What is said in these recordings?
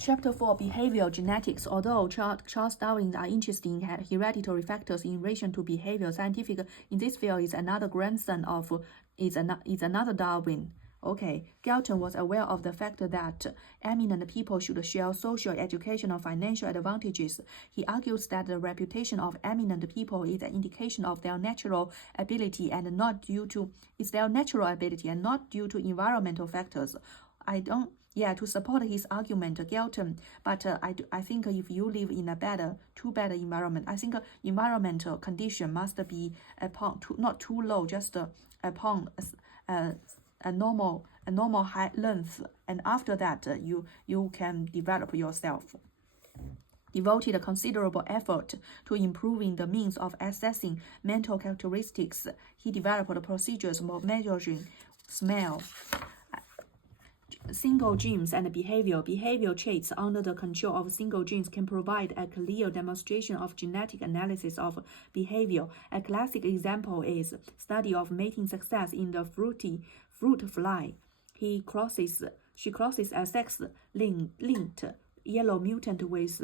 Chapter 4, Behavioral Genetics. Although Charles Darwin are interested in hereditary factors in relation to behavior, scientific in this field is another grandson of another Darwin. Okay, Galton was aware of the fact that eminent people should share social, educational, financial advantages. He argues that the reputation of eminent people is an indication of their natural ability and not due to environmental factors. To support his argument, Galton, but I think if you live in a too bad environment, I think environmental condition must be not too low, just upon a normal high length, and after that you can develop yourself. Devoted considerable effort to improving the means of assessing mental characteristics. He developed procedures for measuring smell, single genes, and behavior. Behavior traits under the control of single genes can provide a clear demonstration of genetic analysis of behavior. A classic example is study of mating success in the fruit fly. She crosses a sex-linked yellow mutant with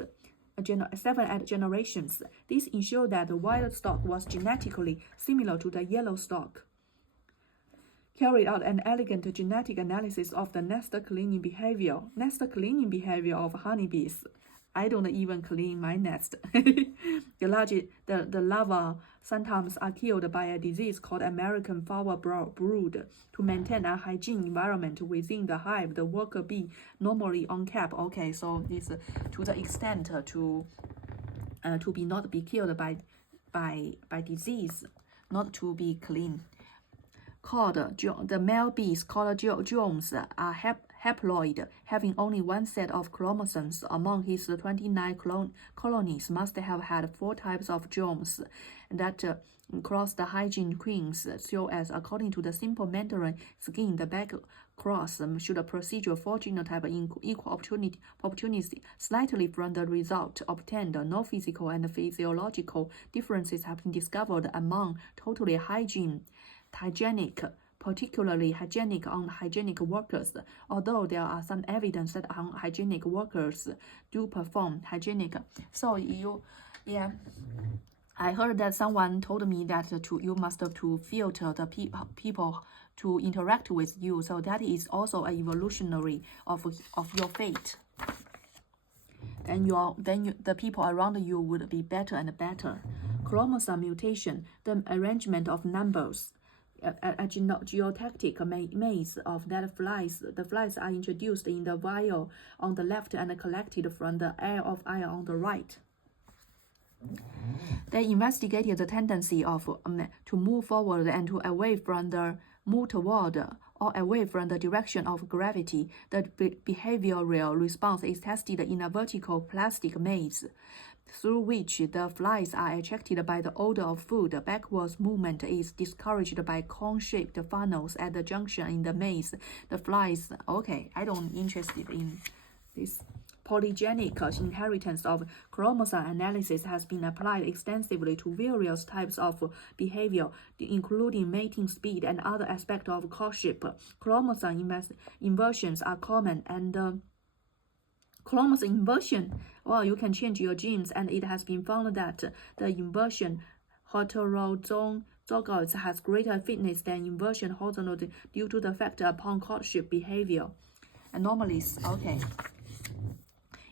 7 generations. This ensured that the wild stock was genetically similar to the yellow stock. Carried out an elegant genetic analysis of the nest cleaning behavior of honeybees. I don't even clean my nest. The larvae sometimes are killed by a disease called American flower brood. To maintain a hygiene environment within the hive, the worker bee normally on cap. Okay, so it's to the extent to not be killed by disease, not to be clean. The male bees called drones are haploid, having only one set of chromosomes. Among his 29 colonies must have had 4 types of drones that crossed the hygiene queens, so as, according to the simple Mandarin scheme, the back cross should proceed 4 genotype in equal opportunity. Slightly from the result obtained, no physical and physiological differences have been discovered among totally hygienic, particularly hygienic unhygienic workers, although there are some evidence that unhygienic workers do perform hygienic. So I heard that someone told me that you must to filter the people to interact with you, so that is also an evolutionary of your fate. Then the people around you would be better and better. Chromosome mutation, the arrangement of numbers. A geotactic maze of that flies. The flies are introduced in the vial on the left and collected from the air on the right. They investigated the tendency of to move forward and to away from the move toward or away from the direction of gravity. The behavioral response is tested in a vertical plastic maze, through which the flies are attracted by the odor of food. Backwards movement is discouraged by cone-shaped funnels at the junction in the maze. The flies, okay, I don't interested in this. Polygenic inheritance of chromosome analysis has been applied extensively to various types of behavior, including mating speed and other aspects of courtship. Chromosome inversions are common, and chromosome inversion, well, you can change your genes, and it has been found that the inversion heterozygotes has greater fitness than inversion homozygotes due to the effect upon courtship behavior. Anomalies, okay.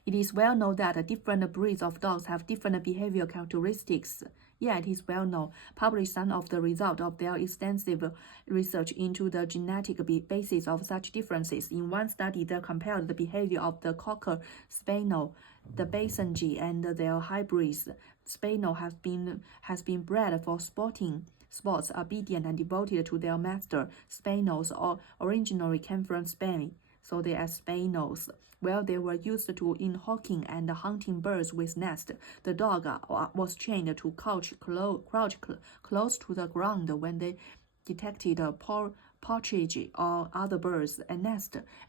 It is well known that different breeds of dogs have different behavioral characteristics. Yeah, it is well known. Published some of the results of their extensive research into the genetic basis of such differences. In one study, they compared the behavior of the Cocker Spaniel, the Basenji, and their hybrids. Spaniel has been bred for sports, obedient and devoted to their master. Spaniels originally came from Spain, so they are Spaniels. Well, they were used in hawking and hunting birds with nests. The dog was trained to crouch close to the ground when they detected partridge or other birds. A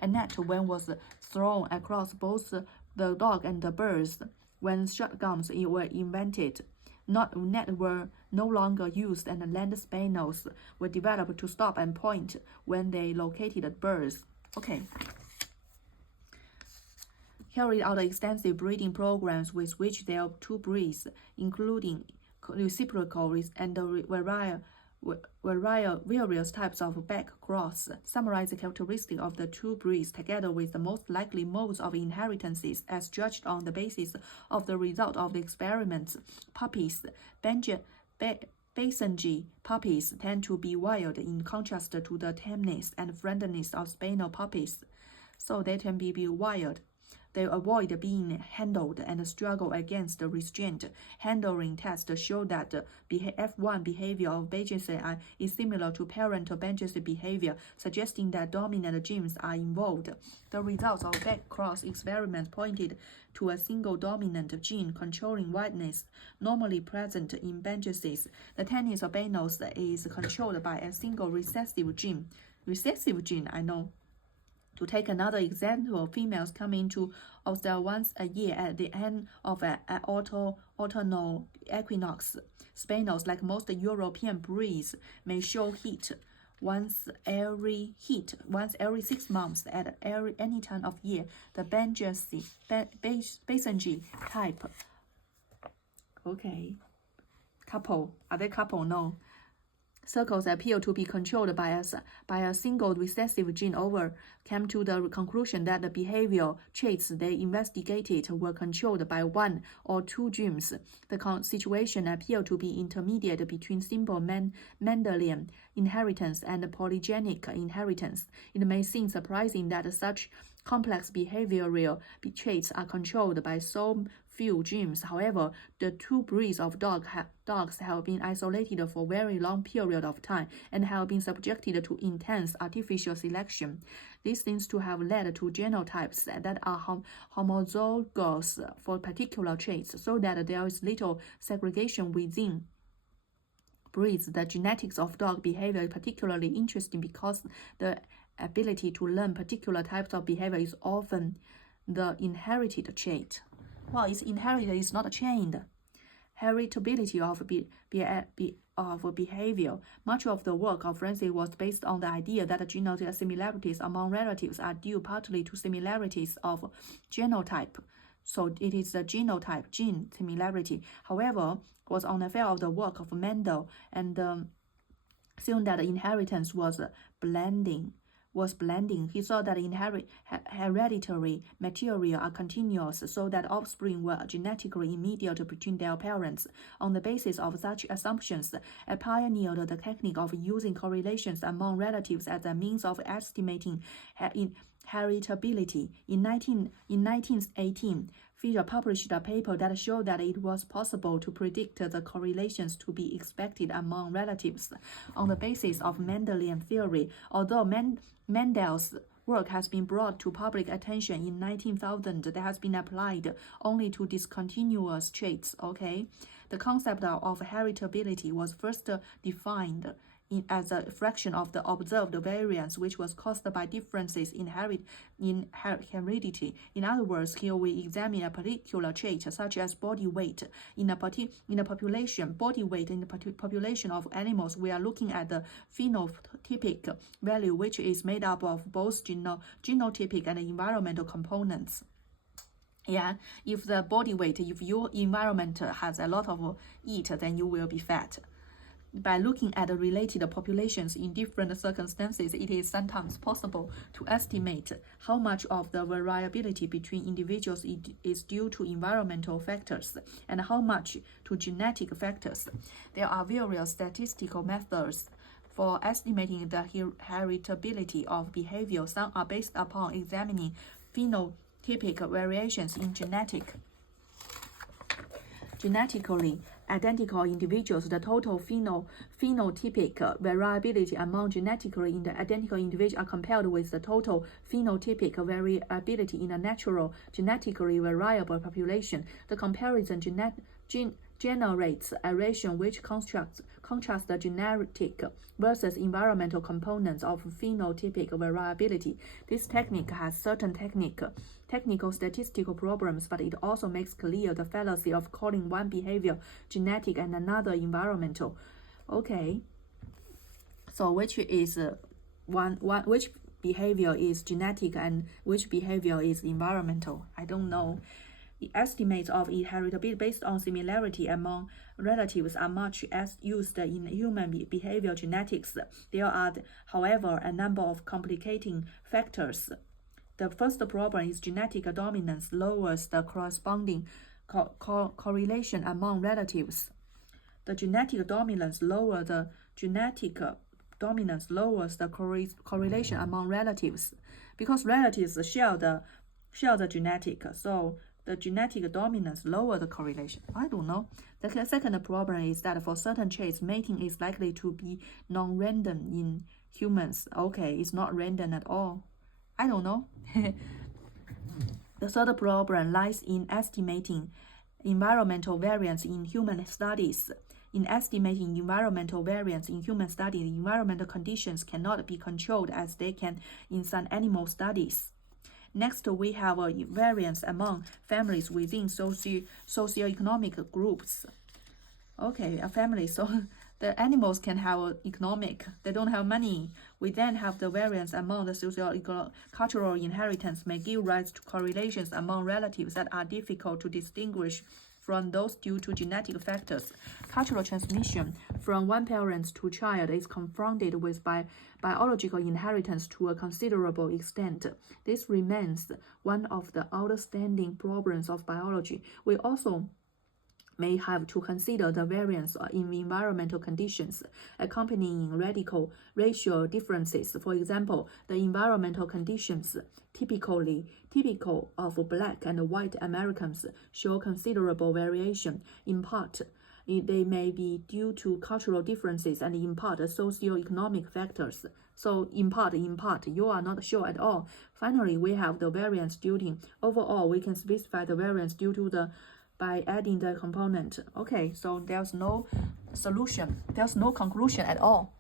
net when was thrown across both the dog and the birds. When shotguns were invented, net were no longer used, and land spaniels were developed to stop and point when they located birds. Okay. carried out extensive breeding programs with which their two breeds, including reciprocal and various types of back cross, summarize the characteristics of the two breeds together with the most likely modes of inheritances as judged on the basis of the result of the experiments. Puppies, Basenji puppies tend to be wild in contrast to the tameness and friendliness of Spaniel puppies, so they tend to be wild. They avoid being handled and struggle against restraint. Handling tests show that the F1 behavior of Bayesian is similar to parent Bayesian behavior, suggesting that dominant genes are involved. The results of back-cross experiments pointed to a single dominant gene controlling whiteness, normally present in Bayesians. The tennis of Banos is controlled by a single recessive gene. Recessive gene, I know. To take another example, females come into Australia once a year at the end of an autumnal equinox. Spaniels, like most European breeds, may show heat once every 6 months at any time of year. The Basenji type. Okay. Couple. Are they couple? No. Circles appear to be controlled by a single recessive gene came to the conclusion that the behavioral traits they investigated were controlled by one or two genes. The situation appeared to be intermediate between simple Mendelian inheritance and polygenic inheritance. It may seem surprising that such complex behavioral traits are controlled by so few genes. However, the two breeds of dogs have been isolated for a very long period of time and have been subjected to intense artificial selection. This seems to have led to genotypes that are homozygous for particular traits, so that there is little segregation within breeds. The genetics of dog behavior is particularly interesting because the ability to learn particular types of behavior is often the inherited trait. Well, it's inherited, it's not chained. Heritability of behavior. Much of the work of Francis was based on the idea that genetic similarities among relatives are due partly to similarities of genotype. So it is the genotype, gene similarity. However, was unaware of the work of Mendel and assumed that inheritance was blending. He saw that hereditary material are continuous, so that offspring were genetically immediate between their parents. On the basis of such assumptions, he pioneered the technique of using correlations among relatives as a means of estimating heritability. In 1918, Fisher published a paper that showed that it was possible to predict the correlations to be expected among relatives on the basis of Mendelian theory. Although Mendel's work has been brought to public attention in 19,000, that has been applied only to discontinuous traits. Okay, the concept of heritability was first defined as a fraction of the observed variance, which was caused by differences in heredity. In other words, here we examine a particular trait, such as body weight. In a population, body weight in the population of animals, we are looking at the phenotypic value, which is made up of both genotypic and environmental components. Yeah, if the body weight, if your environment has a lot of it, then you will be fat. By looking at the related populations in different circumstances, it is sometimes possible to estimate how much of the variability between individuals is due to environmental factors and how much to genetic factors. There are various statistical methods for estimating the heritability of behavior. Some are based upon examining phenotypic variations in genetically identical individuals. The total phenotypic variability among genetically identical individuals are compared with the total phenotypic variability in a natural genetically variable population. The comparison generates a ratio which contrasts the genetic versus environmental components of phenotypic variability. This technique has certain technical statistical problems, but it also makes clear the fallacy of calling one behavior genetic and another environmental. Okay, so which behavior is genetic and which behavior is environmental. I don't know. The estimates of inheritability based on similarity among relatives are much as used in human behavior genetics. There are, however, a number of complicating factors. The first problem is genetic dominance lowers the corresponding correlation among relatives. The genetic dominance lowers the correlation among relatives because relatives share the genetic, so the genetic dominance lower the correlation. I don't know. The second problem is that for certain traits, mating is likely to be non-random in humans. Okay, it's not random at all. I don't know. The third problem lies in estimating environmental variance in human studies. In estimating environmental variance in human studies, environmental conditions cannot be controlled as they can in some animal studies. Next, we have a variance among families within socioeconomic groups. Okay, a family, so the animals can have economic, they don't have money. We then have the variance among the cultural inheritance may give rise to correlations among relatives that are difficult to distinguish from those due to genetic factors. Cultural transmission from one parent to child is confronted with biological inheritance to a considerable extent. This remains one of the outstanding problems of biology. We also may have to consider the variance in environmental conditions accompanying radical racial differences. For example, the environmental conditions typical of Black and white Americans show considerable variation. In part, they may be due to cultural differences and in part socioeconomic factors. So in part, you are not sure at all. Finally, we have the variance due to, overall, we can specify the variance due to by adding the component. Okay, so there's no solution, there's no conclusion at all.